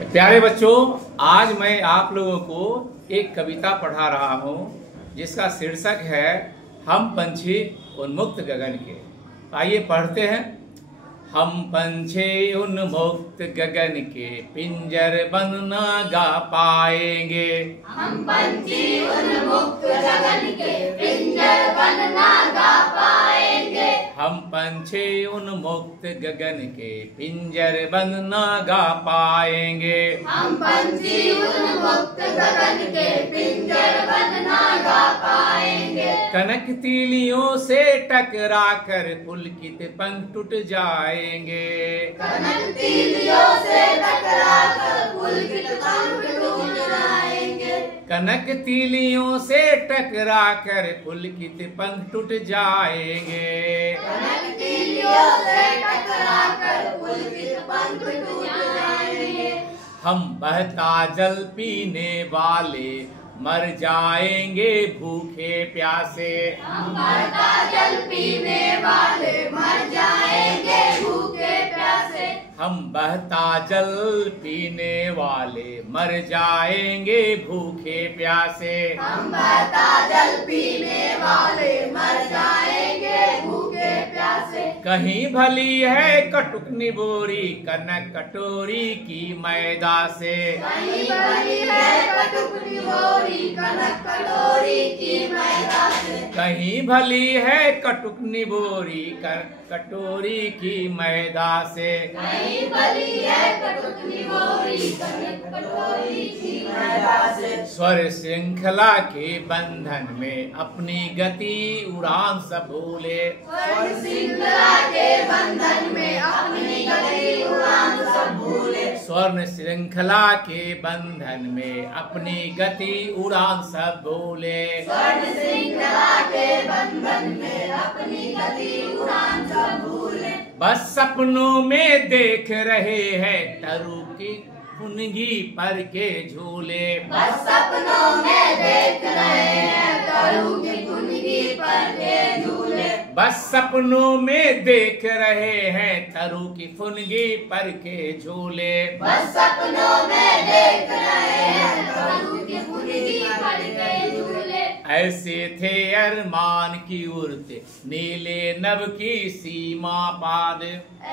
प्यारे बच्चों, आज मैं आप लोगों को एक कविता पढ़ा रहा हूँ जिसका शीर्षक है हम पंछी उन्मुक्त गगन के। आइए पढ़ते हैं। हम पंछी उन्मुक्त गगन के पिंजर बन ना गा पाएंगे। हम पंछी उन्मुक्त गगन के पिंजर बन ना गा पाएंगे। हम पंछी उन्मुक्त गगन के पिंजर बन ना गा पाएंगे। हम पंछी उन्मुक्त गगन के पिंजर बन ना गा पाएंगे। कनक तीलियों से टकरा कर पुलकित पंख टूट जाएंगे। कनक तीलियों से टकरा कर पुलकित पंख टूट जाएंगे। कनक तीलियों से टकरा कर पुलकित पंख टूट जाएंगे। कनक तीलियों से टकरा कर पुलकित पंख टूट जाएंगे। हम बहता जल पीने वाले मर जाएंगे भूखे प्यासे। हम बहता जल पीने वाले मर जाएंगे भूखे प्यासे। हम बहता जल पीने वाले मर जाएंगे भूखे प्यासे। हम बहता जल पीने वाले मर जाएंगे भूखे प्यासे। कहीं भली है कटुक निबोरी कनक कटोरी की मैदा से। कहीं भली है कटुक निबोरी कनक कटोरी की मैदा से। कहीं भली है कटुक निबोरी कटोरी की मैदा से। कहीं भली है कटुक निबोरी कनक कटोरी की मैदा से। स्वर श्रृंखला के बंधन में अपनी गति उड़ान सब भूले। स्वर श्रृंखला के बंधन में अपनी गति उड़ान सब भूले। स्वर्ण श्रृंखला के बंधन में अपनी गति उड़ान सब भूले। स्वर्ण श्रृंखला के बंधन में अपनी गति उड़ान सब भूले। बस सपनों में देख रहे हैं तरु की फुनगी पर के झूले। बस सपनों में देख रहे हैं तरु की फुनगी पर के झूले। बस सपनों में देख रहे हैं तरु की फुनगी पर के झूले। बस सपनों में देख रहे हैं तरु की फुनगी पर के झूले। ऐसे थे अरमान की उड़ते नीले नभ की सीमा पार।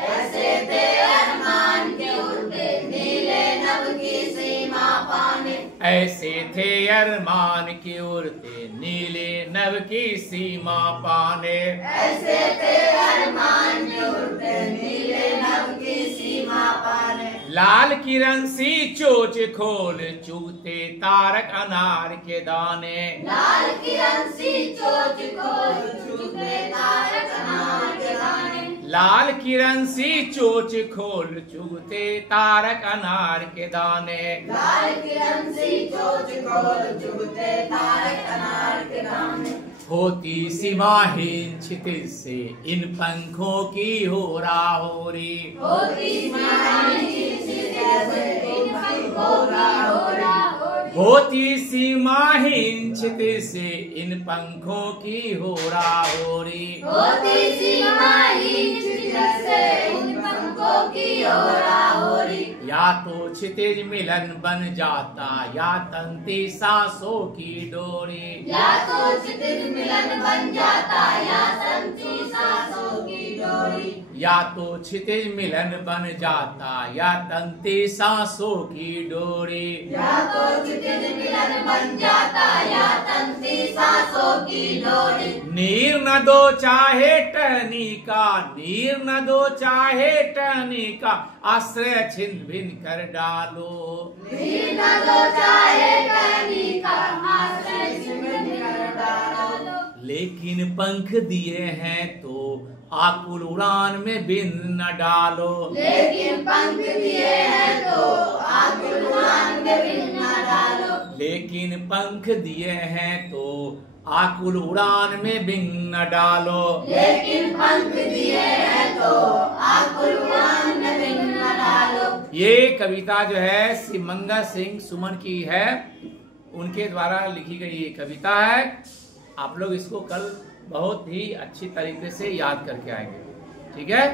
ऐसे थे अरमान के उड़ते नीले नभ की सीमा पाने। ऐसे थे अरमान की उड़ते नीले नभ की सीमा पाने। ऐसे थे अरमान के उड़ते नीले नभ की सीमा पाने। लाल किरण सी चोच खोल चूते तारक अनार के दाने। लाल किरण सी चोच खोल चुके तारक अनार के दाने। लाल किरण सी चोच खोल चुगते तारक अनार के दाने। लाल किरण सी चोच खोल चुगते तारक अनार के दाने। होती सीमाहीन क्षितिज से इन पंखों की होरा होरी। होती सीमाहीन क्षितिज से इन पंखों की होरा होरी। होती सीमाहीन क्षितिज से इन पंखों की होरा होरी। होती सीमाहीन क्षितिज से इन पंखों की होरा होरी। या तो क्षितिज मिलन बन जाता या तंती सांसों की डोरी। या तो क्षितिज मिलन बन जाता या तंती सांसों की डोरी। या तो क्षितिज मिलन बन जाता या तंती सांसों की डोरी। या तो क्षितिज मिलन बन जाता या तंती सांसों की डोरी। नीर न दो चाहे टहनी का, नीर न दो चाहे टहनी का, आश्रय छिन्न भिन्न कर डालो। नीर न दो चाहे टहनी का, आश्रय छिन्न भिन्न कर डालो। लेकिन पंख दिए हैं तो आकुल उड़ान में बिन न डालो। लेकिन पंख दिए हैं तो आकुल उड़ान में बिन न डालो। लेकिन पंख दिए हैं तो आकुल उड़ान में बिन न डालो। लेकिन पंख दिए हैं तो आकुल उड़ान में बिन न डालो। ये कविता जो है श्री मंगल सिंह सुमन की है, उनके द्वारा लिखी गई ये कविता है। आप लोग इसको कल बहुत ही अच्छी तरीके से याद करके आएंगे, ठीक है?